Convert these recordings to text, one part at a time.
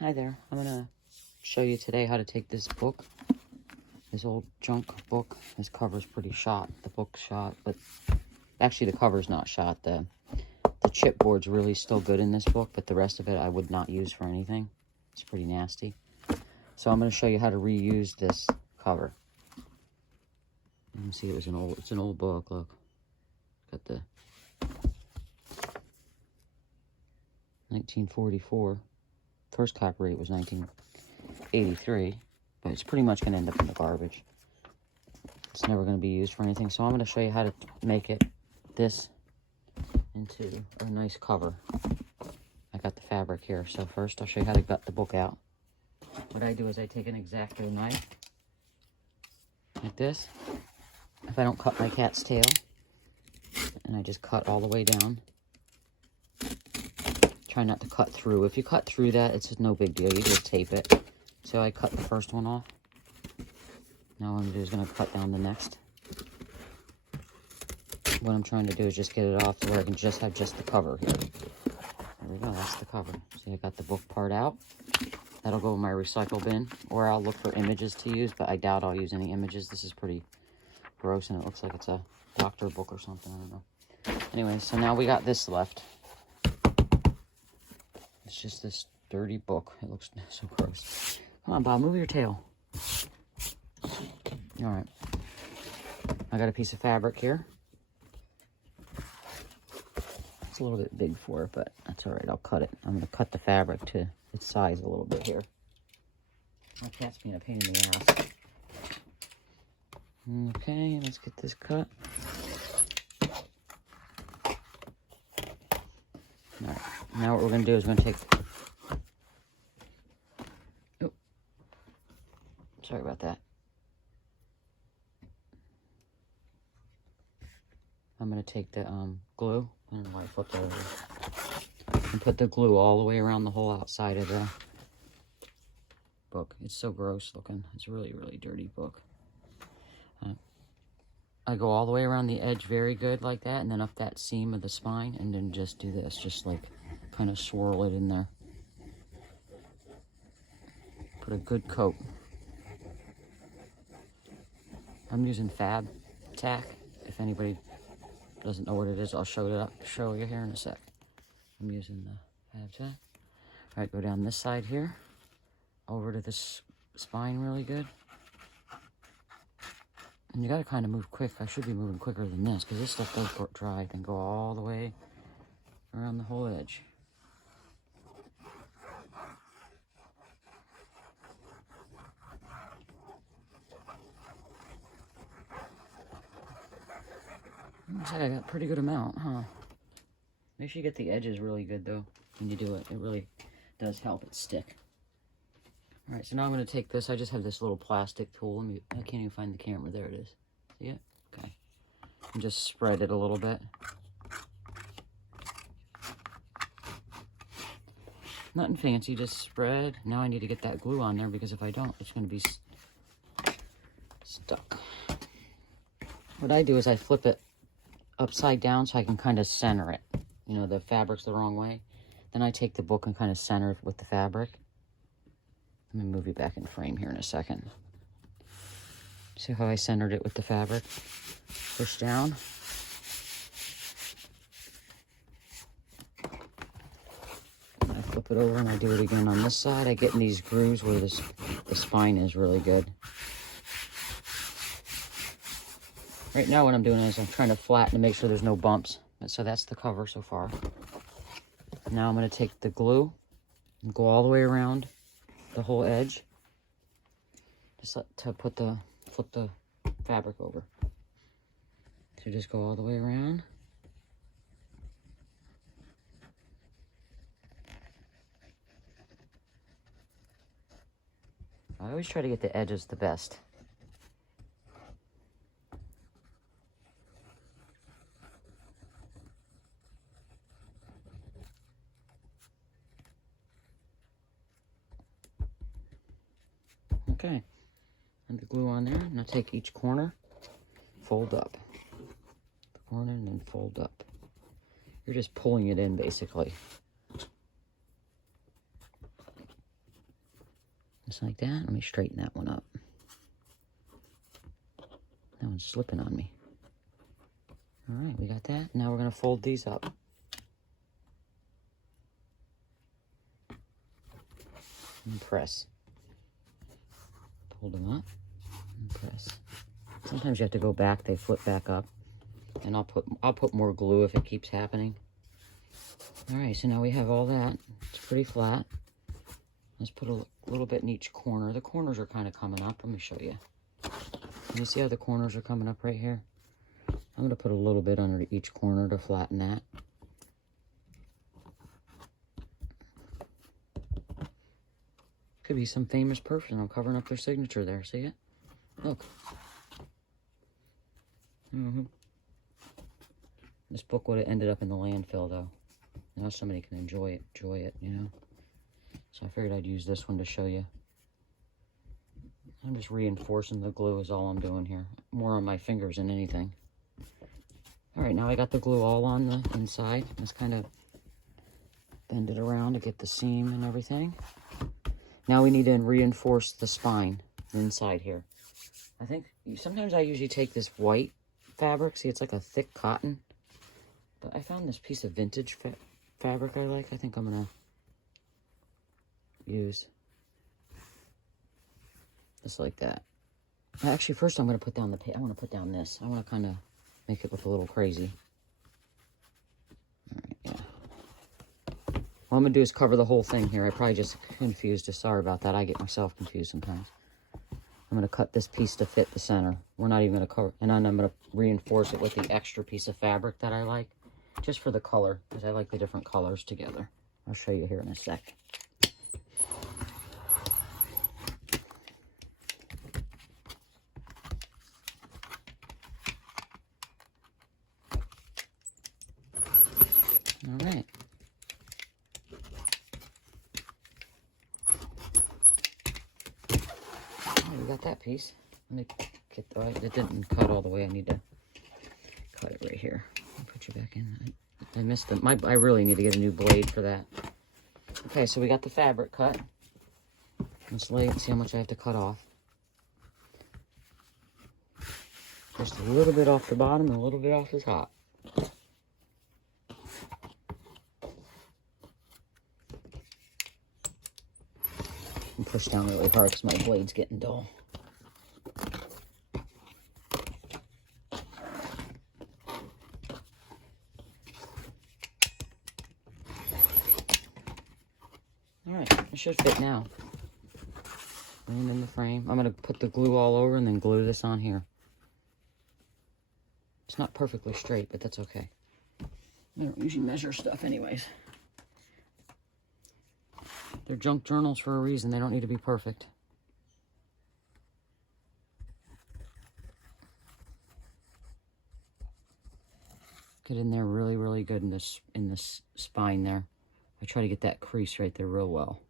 Hi there. I'm going to show you today how to take this book, this old junk book. This cover's pretty shot. The book's shot, but actually the cover's not shot. The chipboard's really still good in this book, but the rest of it I would not use for anything. It's pretty nasty. So I'm going to show you how to reuse this cover. You can see it's an old book. Look, got the 1944. First copyright was 1983, but it's pretty much going to end up in the garbage. It's never going to be used for anything. So I'm going to show you how to make this into a nice cover. I got the fabric here. So first I'll show you how to gut the book out. What I do is I take an X-Acto knife, like this. If I don't cut my cat's tail, and I just cut all the way down. Try not to cut through. If you cut through that, it's just no big deal. You just tape it. So I cut the first one off. Now what I'm going to do is going to cut down the next. What I'm trying to do is just get it off to where I can just have just the cover here. There we go, that's the cover. See, I got the book part out. That'll go in my recycle bin, or I'll look for images to use, but I doubt I'll use any images. This is pretty gross, and it looks like it's a doctor book or something. I don't know. Anyway, so now we got this left. It's just this dirty book. It looks so gross. Come on, Bob, move your tail. All right. I got a piece of fabric here. It's a little bit big for it, but that's all right. I'll cut it. I'm going to cut the fabric to its size a little bit here. My cat's being a pain in the ass. Okay, let's get this cut. All right. Now what we're going to do is we're going to take... Oh, sorry about that. I'm going to take the glue. I don't know why I flipped it over. And put the glue all the way around the whole outside of the book. It's so gross looking. It's a really, really dirty book. I go all the way around the edge very good like that, and then up that seam of the spine, and then just do this. Just like kind of swirl it in there. Put a good coat. I'm using Fab Tack. If anybody doesn't know what it is, I'll show you here in a sec. I'm using the Fab Tack. All right, go down this side here, over to this spine really good. And you gotta kind of move quick. I should be moving quicker than this, because this stuff does dry. Then go all the way around the whole edge. Looks like I got a pretty good amount, huh? Make sure you get the edges really good, though, when you do it. It really does help it stick. All right, so now I'm going to take this. I just have this little plastic tool. I can't even find the camera. There it is. See it? Okay. And just spread it a little bit. Nothing fancy, just spread. Now I need to get that glue on there, because if I don't, it's going to be stuck. What I do is I flip it upside down so I can kind of center it. You know, the fabric's the wrong way. Then I take the book and kind of center it with the fabric. Let me move you back in frame here in a second. See how I centered it with the fabric? Push down. I flip it over and I do it again on this side. I get in these grooves where the spine is really good. Right now what I'm doing is I'm trying to flatten to make sure there's no bumps. So that's the cover so far. Now I'm going to take the glue and go all the way around the whole edge. Just flip the fabric over. So just go all the way around. I always try to get the edges the best. Okay, and the glue on there. Now take each corner, fold up. The corner and then fold up. You're just pulling it in basically. Just like that. Let me straighten that one up. That one's slipping on me. All right, we got that. Now we're going to fold these up. And press. Hold them up and press. Sometimes you have to go back. They flip back up. And I'll put more glue if it keeps happening. All right, so now we have all that. It's pretty flat. Let's put a little bit in each corner. The corners are kind of coming up. Let me show you. Can you see how the corners are coming up right here? I'm going to put a little bit under each corner to flatten that. Could be some famous person. I'm covering up their signature there. See it? Look. This book would have ended up in the landfill, though. Now somebody can enjoy it, you know? So I figured I'd use this one to show you. I'm just reinforcing the glue is all I'm doing here. More on my fingers than anything. All right, now I got the glue all on the inside. Let's kind of bend it around to get the seam and everything. Now we need to reinforce the spine inside here. I think sometimes I usually take this white fabric. See, it's like a thick cotton. But I found this piece of vintage fabric I like. I think I'm going to use just like that. Actually, first I'm going to put down I want to put down this. I want to kind of make it look a little crazy. All right, yeah. What I'm going to do is cover the whole thing here. I probably just confused you. Sorry about that. I get myself confused sometimes. I'm going to cut this piece to fit the center. We're not even going to cover, and then I'm going to reinforce it with the extra piece of fabric that I like, just for the color, because I like the different colors together. I'll show you here in a sec. All right. We got that piece. Let me get it didn't cut all the way. I need to cut it right here. I'll put you back in. I missed it. I really need to get a new blade for that. Okay, so we got the fabric cut. Let's lay it and see how much I have to cut off. Just a little bit off the bottom and a little bit off the top. And push down really hard because my blade's getting dull. Alright, it should fit now. And in the frame. I'm going to put the glue all over and then glue this on here. It's not perfectly straight, but that's okay. I don't usually measure stuff anyways. They're junk journals for a reason. They don't need to be perfect. Get in there really, really good in this spine there. I try to get that crease right there real well.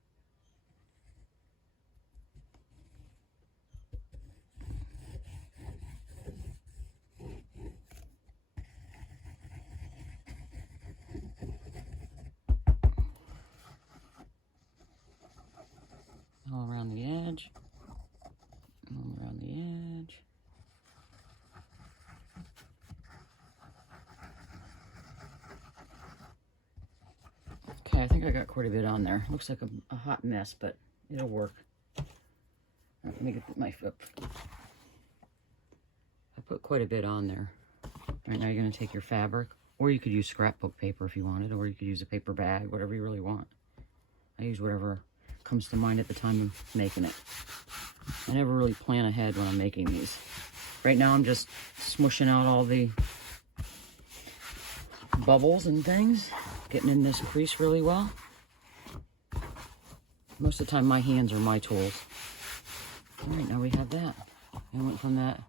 All around the edge. All around the edge. Okay, I think I got quite a bit on there. Looks like a hot mess, but it'll work. Right, let me get my foot. I put quite a bit on there. Right now you're going to take your fabric, or you could use scrapbook paper if you wanted, or you could use a paper bag, whatever you really want. I use whatever comes to mind at the time of making it. I never really plan ahead when I'm making these. Right now I'm just smushing out all the bubbles and things, getting in this crease really well. Most of the time my hands are my tools. All right, now we have that. I went from that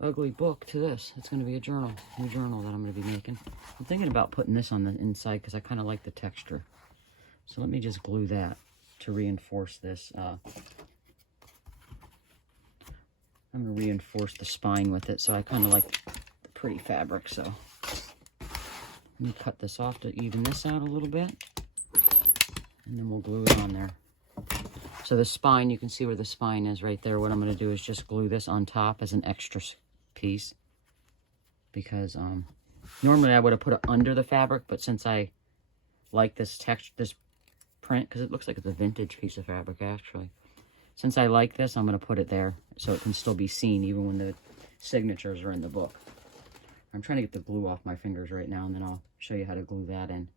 ugly book to this. It's going to be a journal, new journal that I'm going to be making. I'm thinking about putting this on the inside because I kind of like the texture. So let me just glue that to reinforce this. I'm going to reinforce the spine with it, so I kind of like the pretty fabric. So let me cut this off to even this out a little bit, and then we'll glue it on there. So the spine, you can see where the spine is right there. What I'm going to do is just glue this on top as an extra piece. Because normally I would have put it under the fabric, but since I like this texture, this print, because it looks like it's a vintage piece of fabric actually. Since I like this, I'm going to put it there so it can still be seen even when the signatures are in the book. I'm trying to get the glue off my fingers right now, and then I'll show you how to glue that in.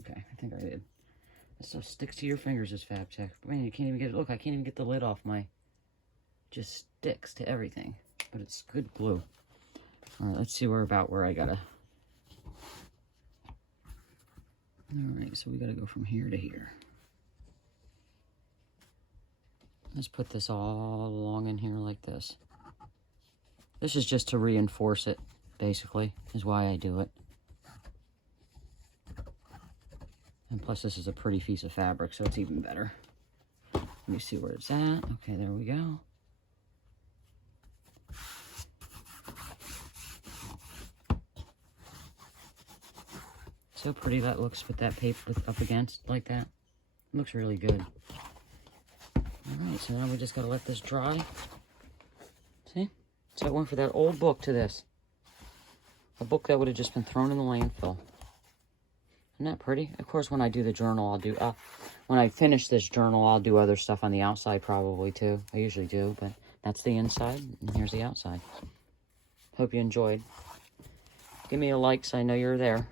Okay, I think I did. This stuff sticks to your fingers, this Fabtex. Man, you can't even get it. Look, I can't even get the lid off my... Just sticks to everything. But it's good glue. Alright, let's see where I gotta... Alright, so we gotta go from here to here. Let's put this all along in here like this. This is just to reinforce it, basically, is why I do it. And plus this is a pretty piece of fabric, so it's even better. Let me see where it's at. Okay, there we go. So pretty that looks with that paper up against like that. It looks really good. Alright, so now we just gotta let this dry. See? So I went for that old book to this. A book that would have just been thrown in the landfill. Isn't that pretty? Of course, when I do the journal, I'll do... when I finish this journal, I'll do other stuff on the outside probably, too. I usually do, but that's the inside, and here's the outside. Hope you enjoyed. Give me a like so I know you're there.